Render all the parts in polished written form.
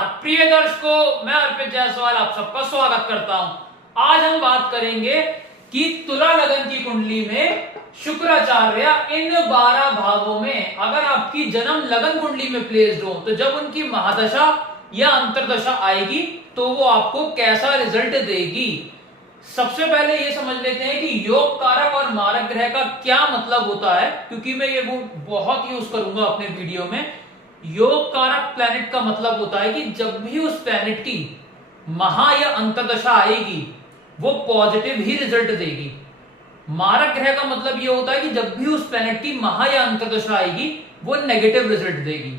नमस्कार प्रिय दर्शकों, मैं अर्पित जायसवाल आप सबका स्वागत करता हूं। आज हम बात करेंगे कि तुला लगन की कुंडली में शुक्राचार्य इन 12 भावों में अगर आपकी जन्म लगन कुंडली में प्लेस्ड हो तो जब उनकी महादशा या अंतरदशा आएगी तो वो आपको कैसा रिजल्ट देगी। सबसे पहले ये समझ लेते हैं कि योग कारक और मारक ग्रह का क्या मतलब होता है, क्योंकि मैं ये बहुत यूज करूंगा अपने वीडियो में। योग कारक प्लैनेट का मतलब होता है कि जब भी उस प्लैनेट की महा या अंतर्दशा आएगी वो पॉजिटिव ही रिजल्ट देगी। मारक ग्रह का मतलब ये होता है कि जब भी उस प्लैनेट की महा या अंतर्दशा आएगी वो नेगेटिव रिजल्ट देगी।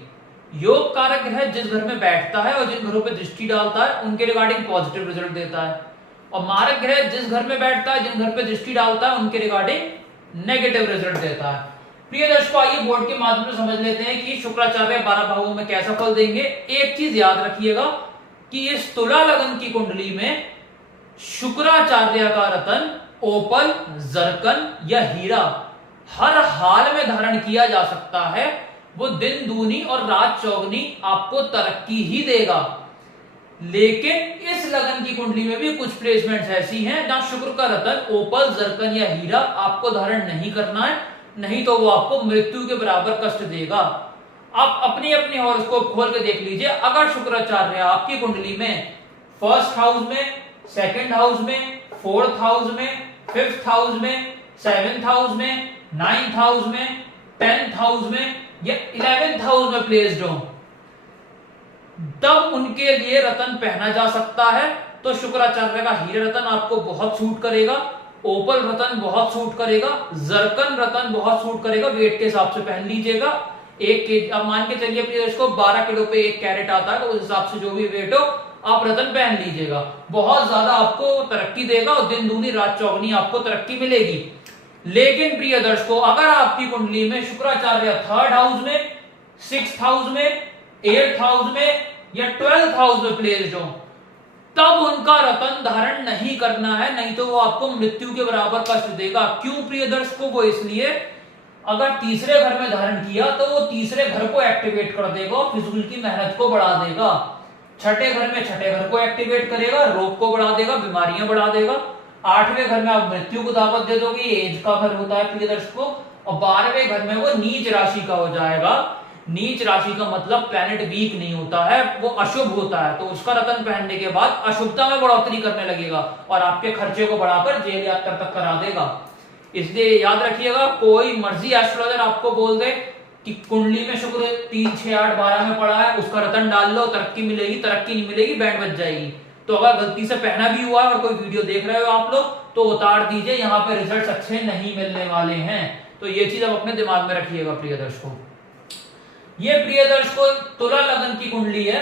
योग कारक ग्रह जिस घर में बैठता है और जिन घरों पर दृष्टि डालता है उनके रिगार्डिंग पॉजिटिव रिजल्ट देता है, और मारक ग्रह जिस घर में बैठता है जिन घर पे दृष्टि डालता है उनके रिगार्डिंग नेगेटिव रिजल्ट देता है। प्रिय दर्शकों, आइए बोर्ड के माध्यम से समझ लेते हैं कि शुक्राचार्य 12 भावों में कैसा फल देंगे। एक चीज याद रखिएगा कि इस तुला लगन की कुंडली में शुक्राचार्य का रतन ओपल, जरकन या हीरा हर हाल में धारण किया जा सकता है। वो दिन दूनी और रात चौगनी आपको तरक्की ही देगा। लेकिन इस लगन की कुंडली में भी कुछ प्लेसमेंट्स ऐसी हैं जहां शुक्र का रतन ओपल, जरकन या हीरा आपको धारण नहीं करना है, नहीं तो वो आपको मृत्यु के बराबर कष्ट देगा। आप अपनी अपनी हॉरोस्कोप खोल के देख लीजिए। अगर शुक्राचार्य आपकी कुंडली में फर्स्ट हाउस में, सेकंड हाउस में, फोर्थ हाउस में, फिफ्थ हाउस में, सेवेंथ हाउस में, नाइन्थ हाउस में, 10th हाउस में या 11th हाउस में प्लेस्ड हो, तब उनके लिए रतन पहना जा सकता है। तो शुक्राचार्य का हीरे रतन आपको बहुत सूट करेगा, ओपल रतन बहुत सूट करेगा, जरकन रतन बहुत सूट करेगा। वेट के हिसाब से पहन लीजिएगा। 1 केजी अब मान के चलिए प्रिय दर्शकों 12 किलो पे 1 कैरेट आता है, तो उस हिसाब से जो भी वेट हो आप रतन पहन लीजिएगा। बहुत ज्यादा आपको तरक्की देगा और दिन दूनी रात चौगनी आपको तरक्की मिलेगी। लेकिन प्रिय दर्शकों, अगर आपकी कुंडली में शुक्राचार्य 3rd हाउस में, 6th हाउस में, 8th हाउस में या 12th हाउस में प्लेस्ड हो, तब उनका रतन धारण नहीं करना है, नहीं तो वो आपको मृत्यु के बराबर कष्ट देगा। क्यों प्रिय दर्शकों? वो इसलिए अगर तीसरे घर में धारण किया तो वो तीसरे घर को एक्टिवेट कर देगा और फिजूल की मेहनत को बढ़ा देगा। छठे घर में छठे घर को एक्टिवेट करेगा, रोग को बढ़ा देगा, बीमारियां बढ़ा देगा। 8वें घर में आप मृत्यु को दावत दे दोगे, एज का घर होता है प्रिय दर्शकों। और 12वें घर में वो नीच राशि का हो जाएगा। नीच राशि का मतलब प्लैनेट वीक नहीं होता है, वो अशुभ होता है। तो उसका रतन पहनने के बाद अशुभता में बढ़ोतरी करने लगेगा और आपके खर्चे को बढ़ाकर जेल यात्रा तक करा देगा। इसलिए याद रखिएगा, कोई मर्जी एस्ट्रोलॉजर आपको बोल दे कि कुंडली में शुक्र 3, 6, 8, 12 में पड़ा है, उसका रतन डाल लो, तरक्की मिलेगी, तरक्की नहीं मिलेगी, बैंड बज जाएगी। तो अगर गलती से पहना भी हुआ और कोई वीडियो देख रहे हो आप लोग तो उतार दीजिए, यहाँ पे रिजल्ट अच्छे नहीं मिलने वाले हैं। तो ये चीज आप अपने दिमाग में रखिएगा प्रिय दर्शकों। ये प्रिय दर्शकों तुला लगन की कुंडली है।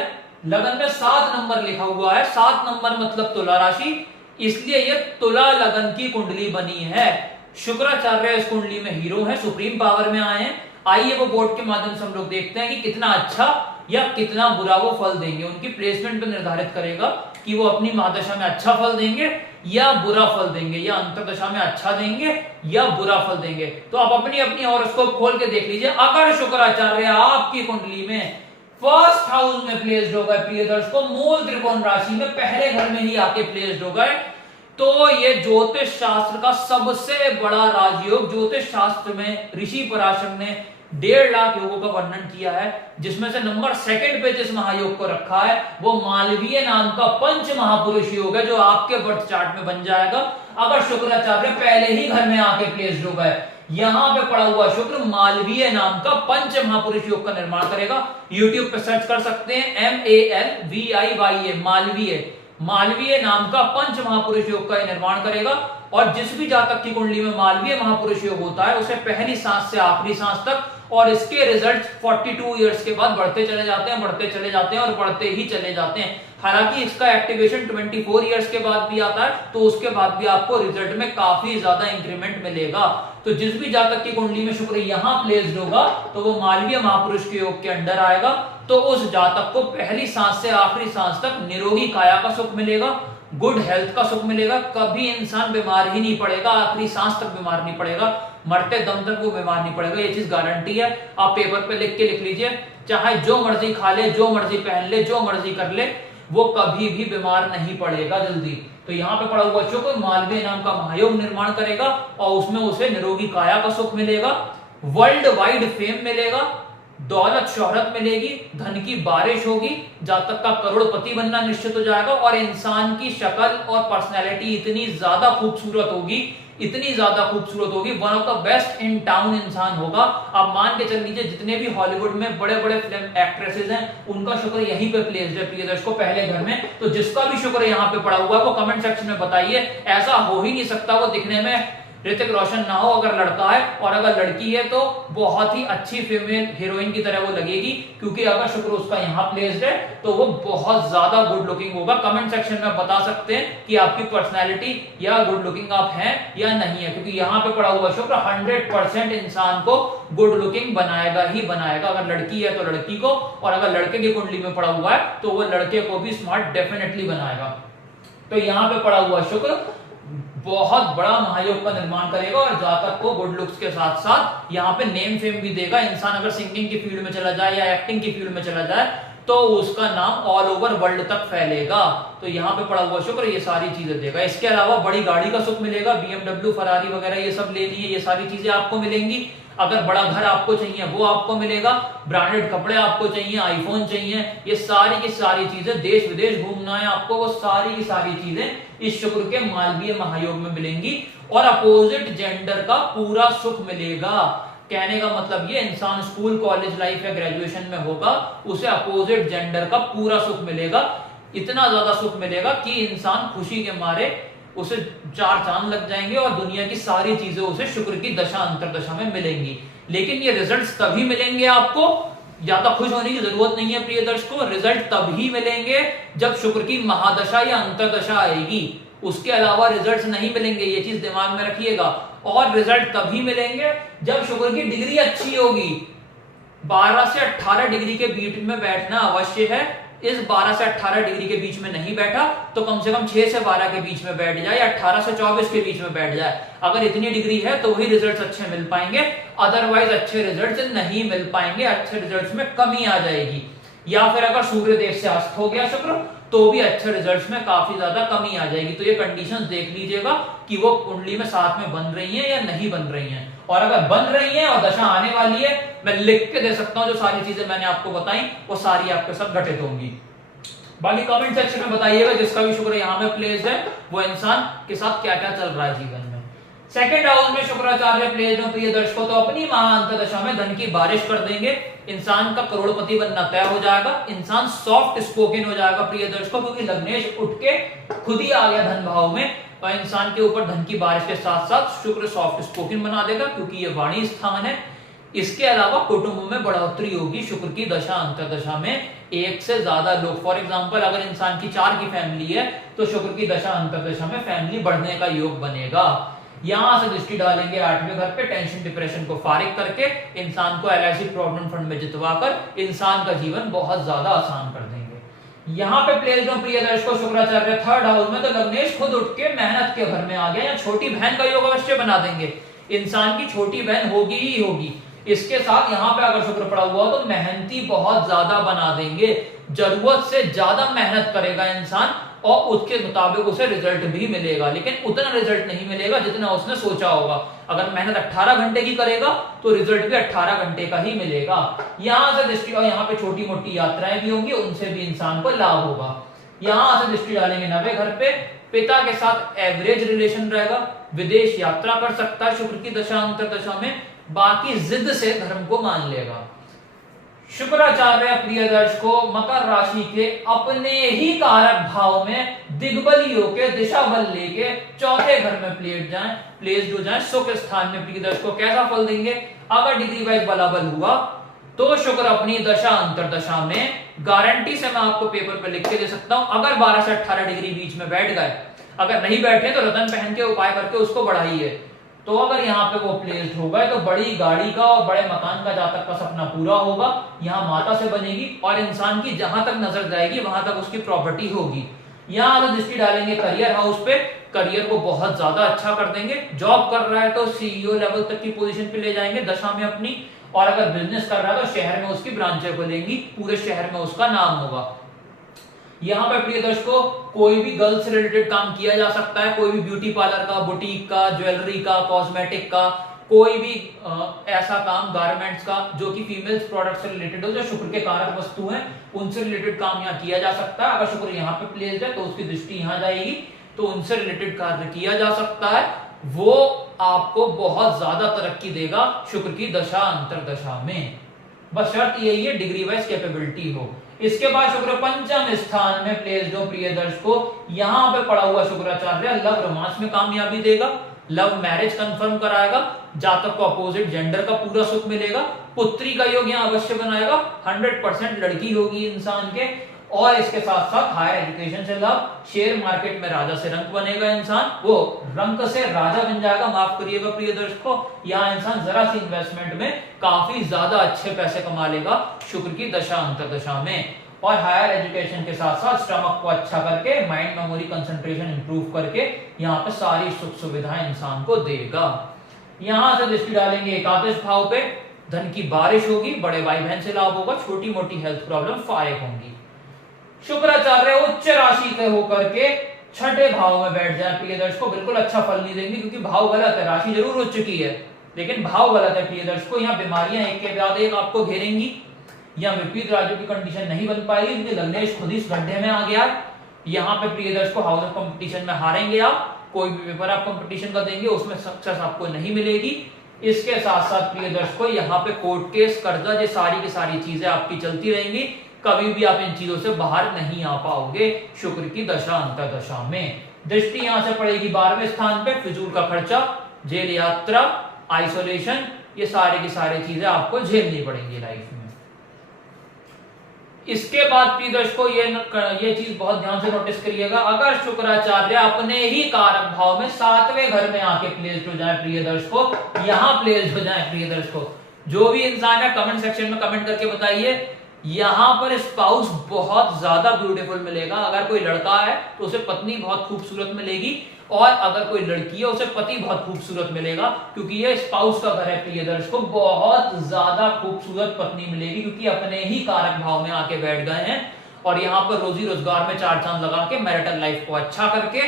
लगन में 7 नंबर लिखा हुआ है, 7 नंबर मतलब तुला राशि, इसलिए ये तुला लगन की कुंडली बनी है। शुक्राचार्य इस कुंडली में हीरो है, सुप्रीम पावर में आए हैं। आइए वो बोर्ड के माध्यम से हम लोग देखते हैं कि कितना अच्छा या कितना बुरा वो फल देंगे। उनकी प्लेसमेंट पे निर्धारित करेगा कि वो अपनी महादशा में अच्छा फल देंगे या बुरा फल देंगे, या अंतरदशा में अच्छा देंगे या बुरा फल देंगे। तो आप अपनी अपनी हॉरोस्कोप खोल के देख लीजिए। अगर शुक्राचार्य आपकी कुंडली में फर्स्ट हाउस में प्लेस्ड हो गए प्रिय दर्शकों, मूल त्रिकोण राशि में पहले घर में ही आके प्लेस्ड हो गए, तो ये ज्योतिष शास्त्र का सबसे बड़ा राजयोग। ज्योतिष शास्त्र में ऋषि पराशर ने 1.5 लाख योगों का वर्णन किया है, जिसमें से नंबर 2 पे जिस महायोग को रखा है वो मालवीय नाम का पंच महापुरुष योग है, जो आपके बर्थ चार्ट में बन जाएगा अगर शुक्राचार्य पहले ही घर में आके प्लेस्ड हो गए। यहां पे पड़ा हुआ शुक्र मालवीय नाम का पंच महापुरुष योग का निर्माण करेगा। यूट्यूब पे सर्च कर सकते हैं MALVIYA, मालवीय, मालवीय नाम का पंच महापुरुष योग का निर्माण करेगा। और जिस भी जातक की कुंडली में मालवीय महापुरुष योग होता है उसे पहली सांस से आखिरी सांस तक, और इसके रिजल्ट 42 इयर्स के बाद बढ़ते चले जाते हैं, बढ़ते चले जाते हैं और बढ़ते ही चले जाते हैं। हालांकि इसका एक्टिवेशन 24 इयर्स के बाद भी आता है, तो उसके बाद भी आपको रिजल्ट में काफी ज्यादा इंक्रीमेंट मिलेगा। तो जिस भी जातक की कुंडली में शुक्र यहां प्लेस्ड होगा तो वो मालवीय महापुरुष के योग के अंडर आएगा। तो उस जातक को पहली सांस से आखिरी सांस तक निरोगी काया का सुख मिलेगा, गुड हेल्थ का सुख मिलेगा। कभी इंसान बीमार ही नहीं पड़ेगा, आखिरी सांस तक बीमार नहीं पड़ेगा, मरते दम तक वो बीमार नहीं पड़ेगा, ये चीज गारंटी है। आप पेपर पे लिख लीजिए, चाहे जो मर्जी खा ले, जो मर्जी पहन ले, जो मर्जी कर ले, वो कभी भी बीमार नहीं पड़ेगा जल्दी। तो यहाँ पे पड़ा हुआ शुक्र मालवीय नाम का महायोग निर्माण करेगा और उसमें उसे निरोगी काया का सुख मिलेगा, वर्ल्ड वाइड फेम मिलेगा, दौलत शोहरत मिलेगी, धन की बारिश होगी, जातक का करोड़पति बनना निश्चित हो जाएगा और इंसान की शक्ल और पर्सनैलिटी इतनी ज्यादा खूबसूरत होगी, इतनी ज्यादा खूबसूरत होगी, one of the best in town इंसान होगा। आप मान के चल लीजिए जितने भी हॉलीवुड में बड़े बड़े फिल्म एक्ट्रेसेस हैं उनका शुक्र यहीं पे प्लेस्ड है प्रिय दर्शकों पहले घर में। तो जिसका भी शुक्र यहाँ पे पड़ा हुआ है वो कमेंट सेक्शन में बताइए। ऐसा हो ही नहीं सकता वो दिखने में ऋतिक रोशन ना हो अगर लड़का है, और अगर लड़की है तो बहुत ही अच्छी फीमेल हीरोइन की तरह वो लगेगी, क्योंकि अगर शुक्र उसका यहाँ प्लेस्ड है तो वो बहुत ज्यादा गुड लुकिंग होगा। कमेंट सेक्शन में बता सकते हैं कि आपकी पर्सनैलिटी या गुड लुकिंग आप हैं या नहीं है, क्योंकि यहाँ पे पड़ा हुआ शुक्र 100% इंसान को गुड लुकिंग बनाएगा ही बनाएगा। अगर लड़की है तो लड़की को, और अगर लड़के की कुंडली में पड़ा हुआ है तो वो लड़के को भी स्मार्ट डेफिनेटली बनाएगा। तो यहाँ पे पड़ा हुआ शुक्र बहुत बड़ा महायोग का निर्माण करेगा और जातक को गुड लुक्स के साथ साथ यहाँ पे नेम फेम भी देगा। इंसान अगर सिंगिंग की फील्ड में चला जाए या एक्टिंग की फील्ड में चला जाए तो उसका नाम ऑल ओवर वर्ल्ड तक फैलेगा। तो यहाँ पे पड़ा हुआ शुक्र ये सारी चीजें देगा। इसके अलावा बड़ी गाड़ी का सुख मिलेगा, BMW फरारी वगैरह ये सब लेनी है, ये सारी चीजें आपको मिलेंगी। अगर बड़ा घर आपको चाहिए वो आपको मिलेगा, ब्रांडेड कपड़े आपको चाहिए, आईफोन चाहिए, ये सारी की सारी चीजें, देश विदेश घूमना है आपको, वो सारी की सारी चीजें इस शुक्र के मालवीय महायोग में मिलेंगी। और अपोजिट जेंडर का पूरा सुख मिलेगा। कहने का मतलब ये इंसान स्कूल कॉलेज लाइफ या ग्रेजुएशन में होगा उसे अपोजिट जेंडर का पूरा सुख मिलेगा। इतना ज्यादा सुख मिलेगा कि इंसान खुशी के मारे उसे चार चांद लग जाएंगे और दुनिया की सारी चीजें उसे शुक्र की दशा अंतरदशा में मिलेंगी। लेकिन ये रिजल्ट्स तभी मिलेंगे आपको, ज्यादा खुश होने की जरूरत नहीं है प्रिय दर्शकों, रिजल्ट तभी मिलेंगे जब शुक्र की महादशा या अंतरदशा आएगी। उसके अलावा रिजल्ट्स नहीं मिलेंगे, ये चीज दिमाग में रखिएगा। और रिजल्ट तभी मिलेंगे जब शुक्र की डिग्री अच्छी होगी। 12 से 18 डिग्री के बीच में बैठना अवश्य है। इस 12 से 18 डिग्री के बीच में नहीं बैठा तो कम से कम 6 से 12 के बीच में बैठ जाए या 18 से 24 के बीच में बैठ जाए। अगर इतनी डिग्री है तो वही रिजल्ट्स अच्छे मिल पाएंगे, अदरवाइज अच्छे रिजल्ट्स नहीं मिल पाएंगे, अच्छे रिजल्ट्स में कमी आ जाएगी। या फिर अगर सूर्य देव से अस्त हो गया शुक्र तो भी अच्छे रिजल्ट्स में काफी ज्यादा कमी आ जाएगी। तो ये कंडीशंस देख लीजिएगा कि वो कुंडली में साथ में बन रही हैं या नहीं बन रही हैं। और अगर बन रही हैं और दशा आने वाली है, मैं लिख के दे सकता हूं जो सारी चीजें मैंने आपको बताई वो सारी आपके साथ घटित होंगी। बाकी कमेंट सेक्शन में बताइएगा जिसका भी शुक्र यहाँ में प्लेस्ड है वो इंसान के साथ क्या क्या चल रहा है जीवन में। सेकंड हाउस में शुक्राचार्य प्लेस्ड है प्रिय दर्शकों तो अपनी महाअंतरदशा में धन की बारिश कर देंगे। इंसान का करोड़पति बनना तय हो जाएगा। इंसान सॉफ्ट स्पोकन हो जाएगा प्रिय दर्शकों, क्योंकि लग्नेश उठ के खुद ही आ गया धन भाव में और इंसान के ऊपर धन की बारिश के साथ साथ शुक्र सॉफ्ट स्पोकन बना देगा, क्योंकि ये वाणी स्थान है। इसके अलावा कुटुंब में बढ़ोतरी होगी शुक्र की दशा अंतरदशा में। एक से ज्यादा लोग, फॉर एग्जांपल अगर इंसान की 4 की फैमिली है तो शुक्र की दशा अंतरदशा में फैमिली बढ़ने का योग बनेगा। यहां से दृष्टि डालेंगे 8वें घर पे, टेंशन डिप्रेशन को फारिग करके इंसान को LIC प्रॉविडेंट फंड में जितवाकर इंसान का जीवन बहुत ज्यादा आसान कर देंगे। यहाँ पे प्लेस्ड है प्रिय दर्शकों शुक्राचार्य थर्ड हाउस में, तो लग्नेश खुद उठ के मेहनत के घर में आ गया। या छोटी बहन का योग अवश्य बना देंगे, इंसान की छोटी बहन होगी ही होगी। इसके साथ यहाँ पे अगर शुक्र पड़ा हुआ तो मेहनती बहुत ज्यादा बना देंगे, जरूरत से ज्यादा मेहनत करेगा इंसान और उसके मुताबिक उसे रिजल्ट भी मिलेगा, लेकिन उतना रिजल्ट नहीं मिलेगा जितना उसने सोचा होगा। अगर मेहनत 18 घंटे की करेगा तो रिजल्ट भी 18 घंटे का ही मिलेगा। यहां से दृष्टि, और यहाँ पे छोटी मोटी यात्राएं भी होंगी, उनसे भी इंसान को लाभ होगा। यहां से दृष्टि डालेंगे 9वें घर पे, पिता के साथ एवरेज रिलेशन रहेगा, विदेश यात्रा कर सकता है शुक्र की दशा अंतरदशा में, बाकी जिद से धर्म को मान लेगा। शुक्राचार्य प्रिय दर्शकों मकर राशि के अपने ही कारक भाव में दिग्बली होकर दिशा बल लेके 4थे घर में प्लेस्ड हो जाए सुख स्थान में। प्रिय दर्शकों कैसा फल देंगे? अगर डिग्री वाइज बलाबल हुआ तो शुक्र अपनी दशा अंतरदशा में गारंटी से मैं आपको पेपर पे लिख के दे सकता हूं, अगर 12 से 18 डिग्री बीच में बैठ गए, अगर नहीं बैठे तो रतन पहन के उपाय करके उसको बढ़ाइए। तो अगर यहाँ पे वो प्लेस्ड हो गए तो बड़ी गाड़ी का और बड़े मकान का जातक का सपना पूरा होगा। यहाँ माता से बनेगी और इंसान की जहां तक नजर जाएगी वहां तक उसकी प्रॉपर्टी होगी। यहाँ अगर दृष्टि डालेंगे करियर हाउस पे, करियर को बहुत ज्यादा अच्छा कर देंगे। जॉब कर रहा है तो CEO लेवल तक की पोजीशन पे ले जाएंगे दशा में अपनी, और अगर बिजनेस कर रहा है तो शहर में उसकी ब्रांचें खुलेंगी, पूरे शहर में उसका नाम होगा। यहाँ पे प्रिय दर्शकों कोई भी गर्ल्स से रिलेटेड काम किया जा सकता है, कोई भी ब्यूटी पार्लर का, बुटीक का, ज्वेलरी का, कॉस्मेटिक का, कोई भी ऐसा काम गारमेंट्स का जो कि फीमेल्स प्रोडक्ट से रिलेटेड हो, जो शुक्र के कारक वस्तु हैं उनसे रिलेटेड काम यहाँ किया जा सकता है। अगर शुक्र यहाँ पे प्लेस्ड है तो उसकी दृष्टि यहाँ जाएगी, तो उनसे रिलेटेड कार्य किया जा सकता है, वो आपको बहुत ज्यादा तरक्की देगा शुक्र की दशा अंतरदशा में। बस शर्त यही है डिग्री वाइज कैपेबिलिटी हो। इसके बाद शुक्र पंचम स्थान में प्लेस्ड हो प्रिय दर्शकों, यहाँ पे पड़ा हुआ शुक्राचार्य लव रोमांस में कामयाबी देगा, लव मैरिज कंफर्म कराएगा, जातक को अपोजिट जेंडर का पूरा सुख मिलेगा, पुत्री का योग यहाँ अवश्य बनाएगा, 100% लड़की होगी इंसान के, और इसके साथ साथ हायर एजुकेशन से लाभ, शेयर मार्केट में राजा से रंक बनेगा इंसान, वो रंक से राजा बन जाएगा, माफ करिएगा प्रिय दर्शकों, यहाँ इंसान जरा सी इन्वेस्टमेंट में काफी ज्यादा अच्छे पैसे कमा लेगा शुक्र की दशा अंतरदशा में। और हायर एजुकेशन के साथ साथ स्टमक को अच्छा करके माइंड मेमोरी कंसंट्रेशन इंप्रूव करके यहाँ पे सारी सुख सुविधाएं इंसान को देगा। यहां से दृष्टि डालेंगे एकादश भाव पे, धन की बारिश होगी, बड़े भाई बहन से लाभ होगा, छोटी मोटी हेल्थ प्रॉब्लम फारिग होंगी। शुक्राचार्य उच्च राशि के होकर के छठे भाव में बैठ जाए प्रिय दर्शकों, बिल्कुल अच्छा फल नहीं देंगे क्योंकि भाव गलत है, राशि जरूर उच्च की है लेकिन भाव गलत है प्रिय दर्शकों। यहाँ बीमारियां एक के बाद एक आपको घेरेंगी, या विपरीत राज्यों की कंडीशन नहीं बन पाएगी क्योंकि लग्नेश खुद इस गड्ढे में आ गया। यहाँ पे प्रिय दर्शकों हाउस ऑफ कंपटीशन में हारेंगे आप, कोई भी पेपर आप कंपटीशन का देंगे उसमें सक्सेस आपको नहीं मिलेगी। इसके साथ साथ प्रिय दर्शकों यहाँ पे कोर्ट केस, कर्जा, ये सारी की सारी चीजें आपकी चलती रहेंगी, कभी भी आप इन चीजों से बाहर नहीं आ पाओगे शुक्र की दशा अंतरदशा में। दृष्टि यहां से पड़ेगी 12वें स्थान पे, फिजूल का खर्चा, जेल यात्रा, आइसोलेशन, ये सारे की सारी चीजें आपको झेलनी पड़ेंगी लाइफ में। इसके बाद प्रिय दर्शकों ये चीज बहुत ध्यान से नोटिस करिएगा, अगर शुक्राचार्य अपने ही कारक भाव में 7वें घर में आके प्लेस्ड हो जाए प्रिय दर्शकों, यहां प्लेस्ड हो जाए प्रिय दर्शकों, जो भी इंसान है कमेंट सेक्शन में कमेंट करके बताइए, यहां पर स्पाउस बहुत ज्यादा ब्यूटीफुल मिलेगा। अगर कोई लड़का है तो उसे पत्नी बहुत खूबसूरत मिलेगी, और अगर कोई लड़की है उसे पति बहुत खूबसूरत मिलेगा, क्योंकि ये स्पाउस का घर है प्रिय दर्शकों, बहुत ज्यादा खूबसूरत पत्नी मिलेगी क्योंकि अपने ही कारक भाव में आके बैठ गए हैं, और यहाँ पर रोजी रोजगार में 4 चांद लगा के मैरिटल लाइफ को अच्छा करके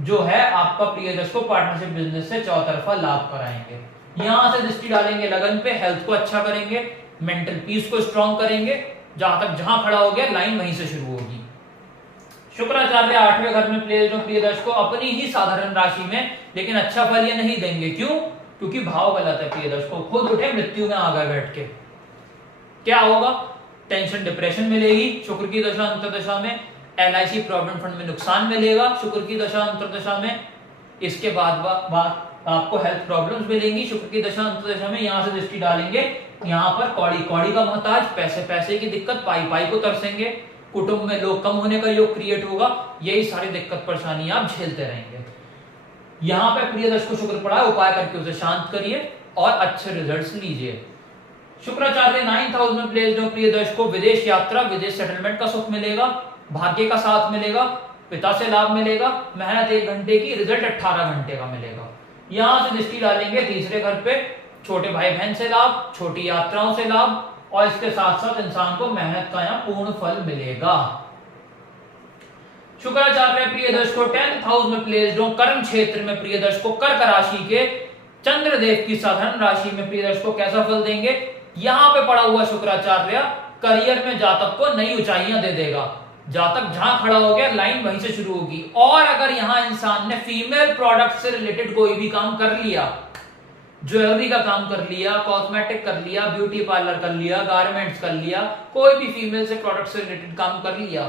जो है आपका प्रिय दर्शकों पार्टनरशिप बिजनेस से चौतरफा लाभ कराएंगे। यहां से दृष्टि डालेंगे लगन पे, हेल्थ को अच्छा करेंगे, मेंटल पीस को स्ट्रॉन्ग करेंगे, जहां तक जहां खड़ा हो गया लाइन वहीं से शुरू होगी। शुक्राचार्य 8वें घर में प्लेस्ड हो प्रिय दर्शकों, अपनी ही साधारण राशि में, लेकिन अच्छा फल ये नहीं देंगे। क्यों? क्योंकि भाव गलत है प्रिय दर्शकों, खुद उठे मृत्यु में आ गए बैठ के। क्या होगा? टेंशन डिप्रेशन मिलेगी शुक्र की दशा अंतरदशा में, LIC प्रोविडेंट फंड में नुकसान मिलेगा शुक्र की दशा अंतरदशा में। इसके बाद आपको हेल्थ प्रॉब्लम्स मिलेंगी शुक्र की दशा अंतरदशा में। यहां से दृष्टि डालेंगे, यहाँ पर कौड़ी कौड़ी का मोहताज, पैसे पैसे की दिक्कत, पाई पाई को तरसेंगे, कुटुंब में लोग कम होने का योग क्रिएट होगा, यही सारी दिक्कत परेशानी आप झेलते रहेंगे। यहाँ पे प्रिय दर्शकों शुक्र पड़ा है, उपाय करके उसे शांत करिए और अच्छे रिजल्ट्स लीजिए। शुक्राचार्य 9th हाउस में प्लेस्ड हो प्रिय दर्शकों, विदेश यात्रा, विदेश सेटलमेंट का सुख मिलेगा, भाग्य का साथ मिलेगा, पिता से लाभ मिलेगा, मेहनत 1 घंटे की, रिजल्ट 18 घंटे का मिलेगा। यहां से दृष्टि डालेंगे तीसरे घर पे, छोटे भाई बहन से लाभ, छोटी यात्राओं से लाभ, और इसके साथ साथ इंसान को मेहनत का यहाँ पूर्ण फल मिलेगा। शुक्राचार्य प्रिय दर्शकों 10th हाउस में प्लेस्ड हो, कर्म क्षेत्र में प्रिय दर्शकों, कर्क राशि के चंद्रदेव की साधारण राशि में प्रिय दर्शकों कैसा फल देंगे? यहां पे पड़ा हुआ शुक्राचार्य करियर में जातक को नई ऊंचाइयां दे देगा, जातक जहां खड़ा हो गया लाइन वहीं से शुरू होगी। और अगर यहां इंसान ने फीमेल प्रोडक्ट से रिलेटेड कोई भी काम कर लिया, ज्वेलरी का काम कर लिया, कॉस्मेटिक कर लिया, ब्यूटी पार्लर कर लिया, गारमेंट्स कर लिया, कोई भी फीमेल से प्रोडक्ट से रिलेटेड काम कर लिया,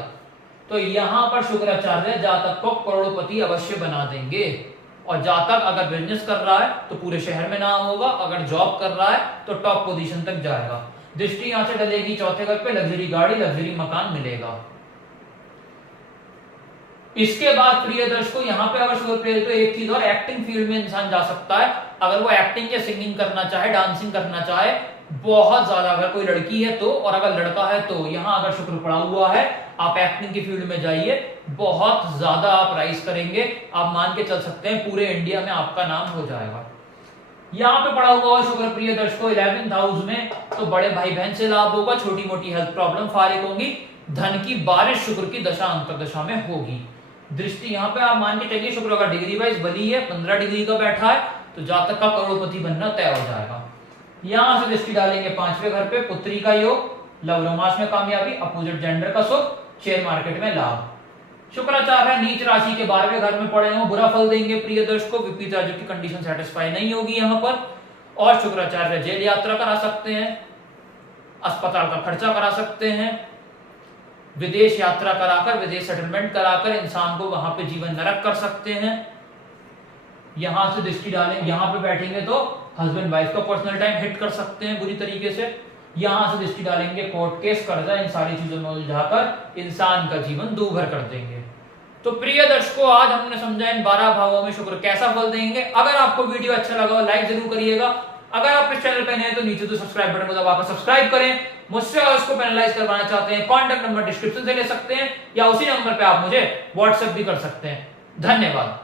तो यहां पर शुक्राचार्य जातक को करोड़पति अवश्य बना देंगे। और जातक अगर बिजनेस कर रहा है तो पूरे शहर में नाम होगा, अगर जॉब कर रहा है तो टॉप पोजीशन तक जाएगा। दृष्टि यहां से डलेगी चौथे घर पे, लग्जरी गाड़ी, लग्जरी मकान मिलेगा। इसके बाद प्रिय दर्शकों यहाँ पे अगर शुगर प्लेयर तो एक चीज और, एक्टिंग फील्ड में इंसान जा सकता है, अगर वो एक्टिंग या सिंगिंग करना चाहे, डांसिंग करना चाहे, बहुत ज्यादा, अगर कोई लड़की है तो, और अगर लड़का है तो, यहाँ अगर शुक्र पड़ा हुआ है आप एक्टिंग की फील्ड में जाइए, बहुत ज्यादा आप राइज करेंगे, आप मान के चल सकते हैं पूरे इंडिया में आपका नाम हो जाएगा। यहाँ पे पड़ा हुआ शुक्र प्रिय दर्शकों 11th हाउस में, तो बड़े भाई बहन से लाभ होगा, छोटी मोटी हेल्थ प्रॉब्लम फारिग होंगी, धन की बारिश शुक्र की दशा अंतर्दशा में होगी। दृष्टि यहाँ पे आप मान के चलिए शुक्र का डिग्री वाइज बली है, 15 डिग्री का बैठा है, तो जातक का करोड़पति बनना तय हो जाएगा। यहां से दृष्टि डालेंगे 5वें घर पे, पुत्री का योग, लव रोमांस में कामयाबी, अपोजिट जेंडर का सुख, शेयर मार्केट में लाभ। शुक्राचार्य नीच राशि के 12वें घर में पड़े हो, बुरा फल देंगे प्रिय दर्शकों, विपरीत राज्य की कंडीशन सेटिस्फाई नहीं होगी यहाँ पर। और शुक्राचार्य जेल यात्रा करा सकते हैं, अस्पताल का खर्चा करा सकते हैं, विदेश यात्रा कराकर, विदेश सेटलमेंट कराकर इंसान को वहां पे जीवन नरक कर सकते हैं। यहां से दृष्टि डालें, यहां पे बैठेंगे तो हस्बैंड वाइफ का पर्सनल टाइम हिट कर सकते हैं बुरी तरीके से। यहां से दृष्टि डालेंगे कोर्ट केस, कर्जा, इन सारी चीजों में उलझाकर इंसान का जीवन दूभर कर देंगे। तो प्रिय दर्शकों, आज हमने समझा इन 12 भावों में शुक्र कैसा फल देंगे। अगर आपको वीडियो अच्छा लगा हो लाइक जरूर करिएगा। अगर आप इस चैनल पे नए हैं तो नीचे तो सब्सक्राइब बटन को दबाकर सब्सक्राइब करें। मुझसे और उसको पैनलाइज करवाना चाहते हैं, कॉन्टैक्ट नंबर डिस्क्रिप्शन से ले सकते हैं, या उसी नंबर पे आप मुझे व्हाट्सएप भी कर सकते हैं। धन्यवाद।